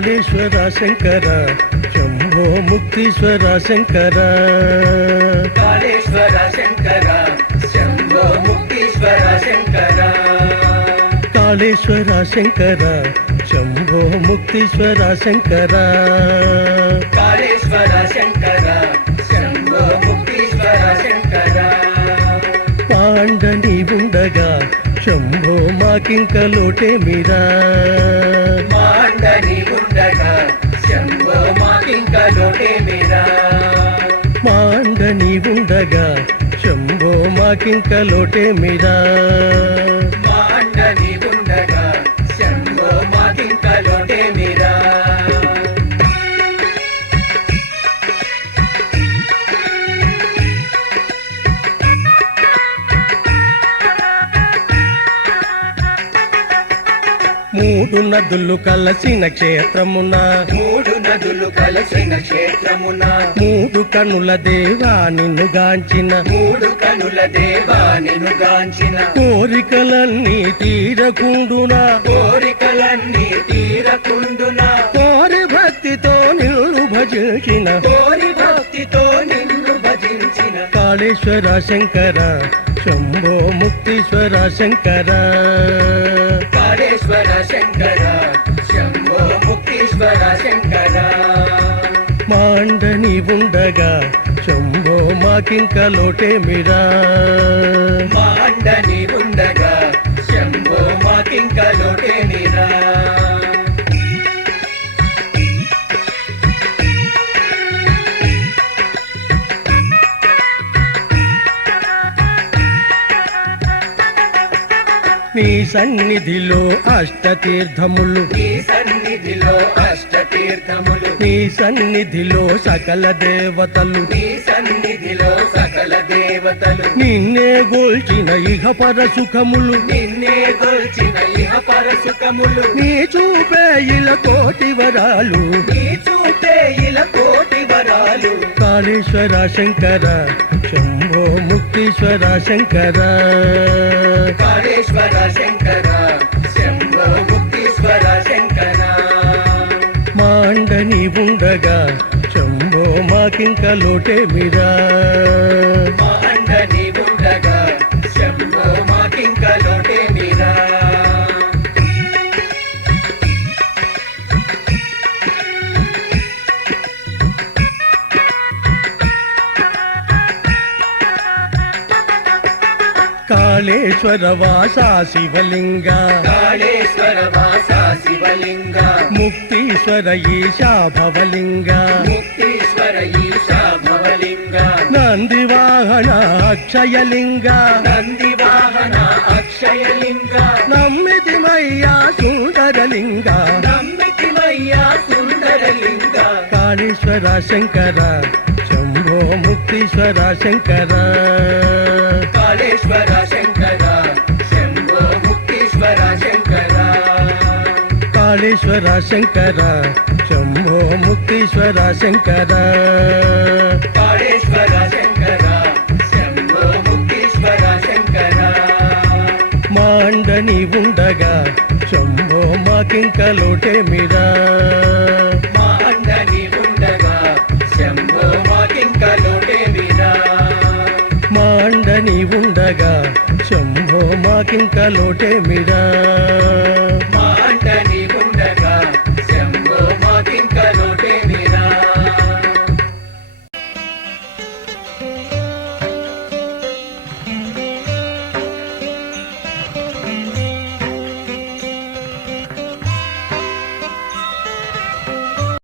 కాళేశ్వర శంకర శంభో ముక్తీశ్వర శంకర కాళేశ్వర శంకర శంభో ముక్తీశ్వర శంకర కాళేశ్వర శంకర శంభో ముక్తీశ్వర శంకర కాళేశ్వర శంకర శంభో ముక్తీశ్వర శంకర పాండని ఉండగా శంభో మాకింక లోటే మీరా. మాండని ఉండగా శంభో మాకింక లోటే మీరా మాండని ఉండగా శంభో మాకింక లోటే మీరా మూడు నదులు కలసిన క్షేత్రమున. మూడు నదులు కలసిన క్షేత్రమున. మూడు కనుల దేవా నిన్ను గాంచిన. మూడు కనుల దేవా నిన్ను గాంచిన. కోరికలన్నీ తీరకుండునా. కోరికలన్నీ తీరకుండునా. కోరి భక్తితో నిన్ను భజించిన. కోరి భక్తితో నిన్ను భజించిన. కాళేశ్వర శంకర శంభో ముక్తీశ్వర శంకర. ఉండగా శంభో మాకింక లోటే మీరా. మాండని ఉండగా శంభో మాకింక లోటే నీరా నీ సన్నిధిలో అష్టతీర్థములు. నీ సన్నిధిలో అష్ట తీర్థములు నీ సన్నిధిలో సకల దేవతలు. నీ సన్నిధిలో సకల దేవతలు నిన్నే గోల్చిన ఇహ పర సుఖములు నిన్నే గోల్చిన ఇహ పరసుకములు నీ చూపే ఇల కోటి వరాలు నీ చూపే ఇల కోటి వరాలు. కాళేశ్వర శంకర శంభో ముక్తీశ్వర శంకర. మాకింక లోటే మీరా మాండని ఉండగా శంభో మాకింక లోటే మీరా కాళేశ్వర వాసా శివలింగ. కాళేశ్వర వాసా శివలింగ. ముక్తీశ్వర ఈశా భవలింగ. ముక్తీశ్వర ఈశా భవలింగ. నంది వాహన అక్షయలింగ. నంది వాహన అక్షయలింగ. నమ్మితి మయ్యా సుందరలింగ. నమ్మితిమయ్యా సుందరలింగ. కాళేశ్వర శంకర శంభో ముక్తీశ్వర శంకర. కాళేశ్వర శంకర. కాళేశ్వర శంకర శంభో ముక్తీశ్వర శంకర. కాళేశ్వర శంకర శంభో ముక్తీశ్వర శంకర. మాండని ఉండగా శంభో మాకింక లోటే మీరా మాండని ఉండగా శంభో మాకింక లోటే మీరా మాండని ఉండగా శంభో మాకింక లోటే మీరా